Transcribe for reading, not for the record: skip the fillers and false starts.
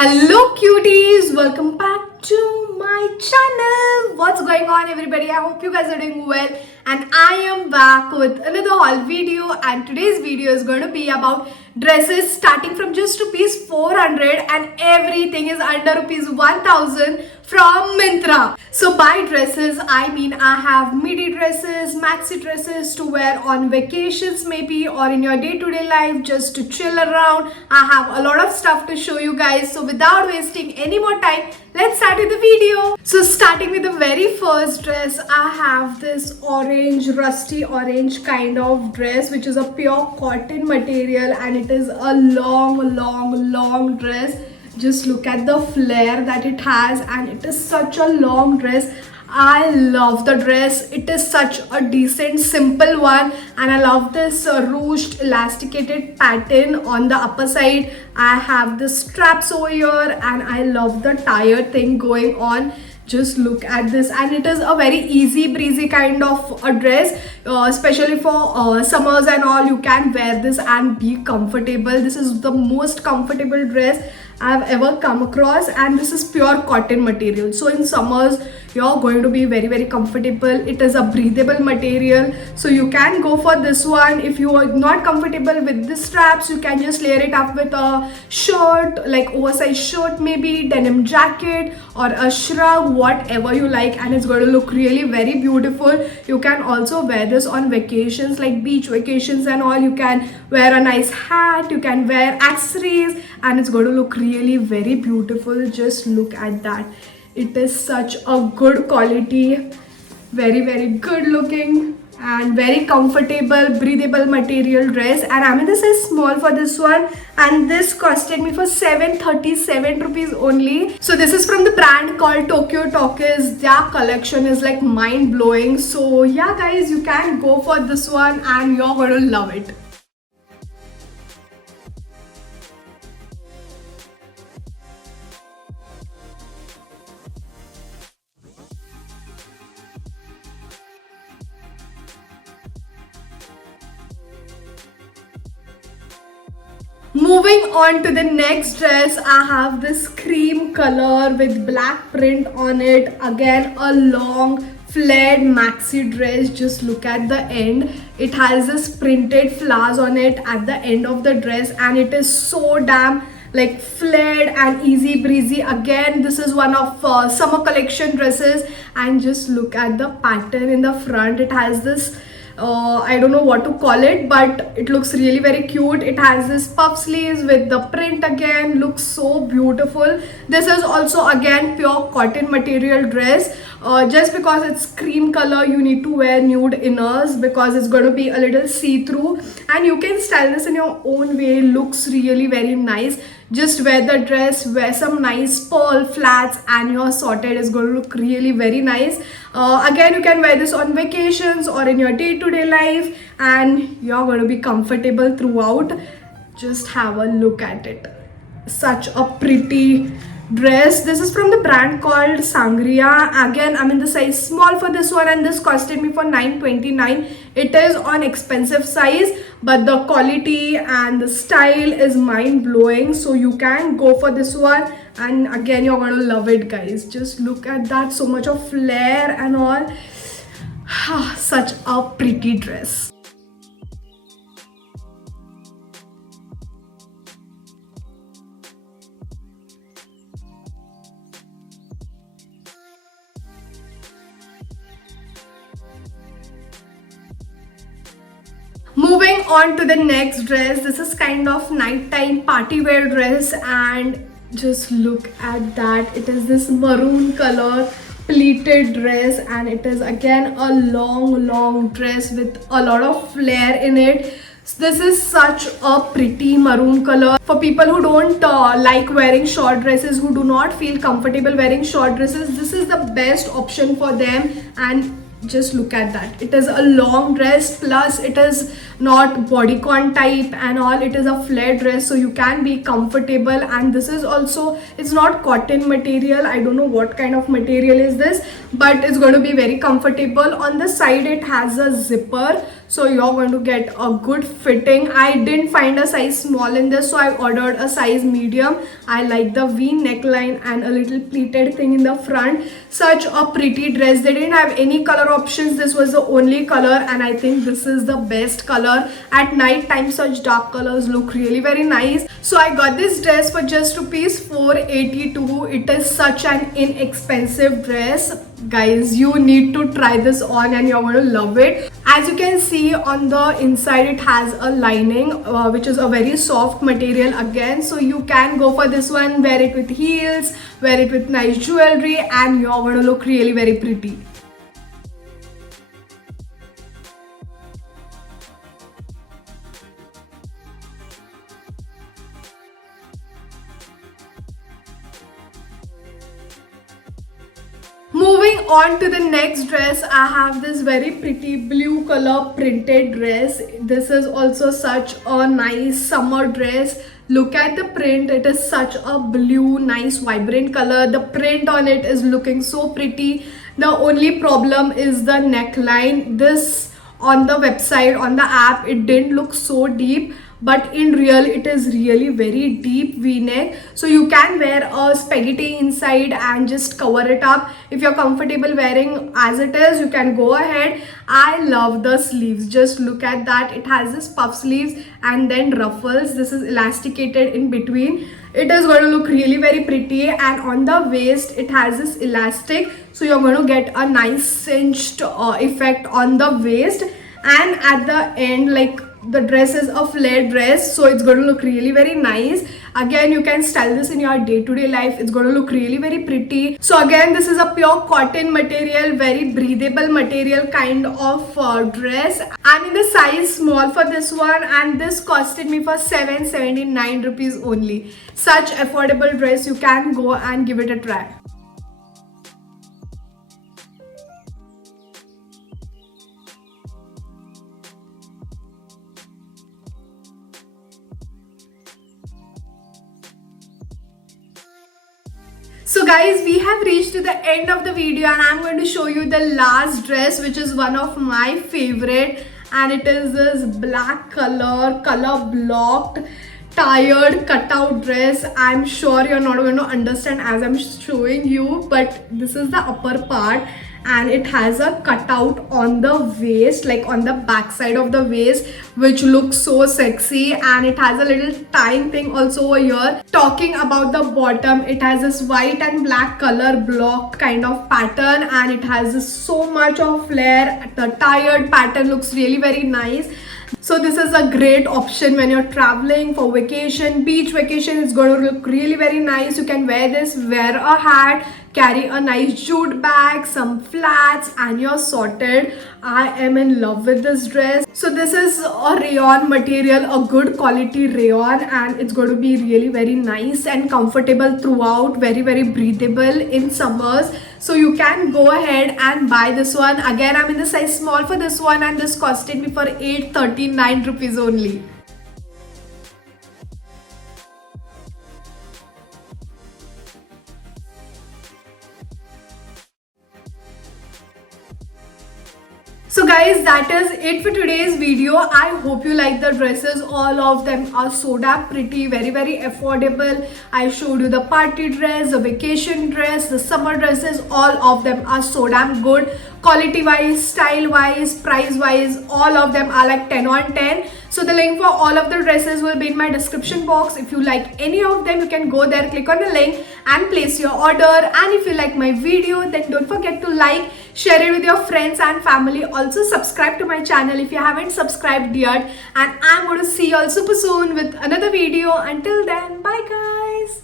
Hello cuties, welcome back to my channel. What's going on everybody? I hope you guys are doing well and I am back with another haul video, and today's video is going to be about dresses starting from just rupees 400 and everything is under rupees 1000 from Myntra. So by dresses I mean I have midi dresses, maxi dresses to wear on vacations maybe, or in your day-to-day life just to chill around. I have a lot of stuff to show you guys, so without wasting any more time, let's start with the video. So starting with the very first dress, I have this orange, rusty orange kind of dress which is a pure cotton material, and it is a long dress. Just look at the flare that it has, and it is such a long dress. I love the dress. It is such a decent simple one, and I love this ruched elasticated pattern on the upper side. I have the straps over here and I love the tire thing going on. Just look at this, and it is a very easy breezy kind of a dress, especially for summers and all. You can wear this and be comfortable. This is the most comfortable dress I've ever come across, and this is pure cotton material, so in summers you're going to be very comfortable. It is a breathable material, so you can go for this one. If you are not comfortable with the straps, you can just layer it up with a shirt, like oversized shirt, maybe denim jacket or a shrug, whatever you like, and it's going to look really very beautiful. You can also wear this on vacations like beach vacations and all. You can wear a nice hat, you can wear accessories, and it's going to look really very beautiful. Just look at that. It is such a good quality, very good looking and very comfortable breathable material dress, and I'm in the size small for this one, and this costed me for 737 rupees only. So this is from the brand called Tokyo Talkies. Their collection is like mind blowing. So yeah guys, you can go for this one and you're going to love it. Moving on to the next dress, I have this cream color with black print on it. Again, a long flared maxi dress. Just look at the end. It has this printed flowers on it at the end of the dress, and it is so damn like flared and easy breezy. Again, this is one of summer collection dresses, and just look at the pattern in the front. It has this I don't know what to call it, but it looks really very cute. It has this puff sleeves with the print. Again, looks so beautiful. This is also again pure cotton material dress. Just because it's cream color, you need to wear nude inners because it's going to be a little see-through, and you can style this in your own way. Looks really very nice. Just wear the dress, wear some nice pearl flats, and you're sorted. It's going to look really very nice. Again, you can wear this on vacations or in your day-to-day life, and you're going to be comfortable throughout. Just have a look at it. Such a pretty dress. This is from the brand called Sangria. Again, I'm in the size small for this one, and this costed me for 929. It is on expensive size, but the quality and the style is mind-blowing, so you can go for this one, and again you're going to love it guys. Just look at that. So much of flair and all. Such a pretty dress. Moving on to the next dress, this is kind of nighttime party wear dress, and just look at that. It is this maroon color pleated dress, and it is again a long dress with a lot of flair in it. This is such a pretty maroon color. For people who don't like wearing short dresses, who do not feel comfortable wearing short dresses, this is the best option for them. And just look at that. It is a long dress, plus it is not bodycon type and all. It is a flare dress, so you can be comfortable. And this is also, it's not cotton material. I don't know what kind of material is this, but it's going to be very comfortable. On the side it has a zipper, so you're going to get a good fitting. I didn't find a size small in this, so I ordered a size medium. I like the V neckline and a little pleated thing in the front. Such a pretty dress. They didn't have any color options. This was the only color, and I think this is the best color. At night time such dark colors look really very nice. So I got this dress for just rupees 482. It is such an inexpensive dress. Guys, you need to try this on and you're going to love it. As you can see on the inside, it has a lining which is a very soft material again, so you can go for this one, wear it with heels, wear it with nice jewelry, and you're going to look really very pretty. Moving on to the next dress, I have this very pretty blue color printed dress. This is also such a nice summer dress. Look at the print. It is such a blue, nice, vibrant color. The print on it is looking so pretty. The only problem is the neckline. This on the website, on the app, it didn't look so deep, but in real it is really very deep v-neck, so you can wear a spaghetti inside and just cover it up. If you're comfortable wearing as it is, you can go ahead. I love the sleeves. Just look at that. It has this puff sleeves and then ruffles. This is elasticated in between. It is going to look really very pretty, and on the waist it has this elastic, so you're going to get a nice cinched effect on the waist. And at the end, like, the dress is a flare dress, so it's going to look really very nice. Again, you can style this in your day-to-day life. It's going to look really very pretty. So again, this is a pure cotton material, very breathable material kind of dress. I'm in the size small for this one, and this costed me for 779 rupees only. Such affordable dress. You can go and give it a try. So guys, we have reached to the end of the video, and I'm going to show you the last dress, which is one of my favorite, and it is this black color blocked tired cutout dress. I'm sure you're not going to understand as I'm showing you, but this is the upper part, and it has a cutout on the waist, like on the back side of the waist, which looks so sexy. And it has a little tying thing also over here. Talking about the bottom, it has this white and black color block kind of pattern, and it has this so much of flare. The tired pattern looks really very nice. So this is a great option when you're traveling for vacation, beach vacation. It's going to look really very nice. You can wear this, wear a hat, carry a nice jute bag, some flats, and you're sorted. I am in love with this dress. So this is a rayon material, a good quality rayon, and it's going to be really very nice and comfortable throughout, very very breathable in summers. So you can go ahead and buy this one. Again, I'm in the size small for this one, and this costed me for 839 rupees only. So guys, that is it for today's video. I hope you like the dresses. All of them are so damn pretty, very very affordable. I showed you the party dress, the vacation dress, the summer dresses. All of them are so damn good. Quality wise, style wise, price wise, all of them are like 10 on 10. So the link for all of the dresses will be in my description box. If you like any of them, you can go there, click on the link and place your order. And if you like my video, then don't forget to like, share it with your friends and family. Also subscribe to my channel if you haven't subscribed yet. And I'm going to see you all super soon with another video. Until then, bye guys.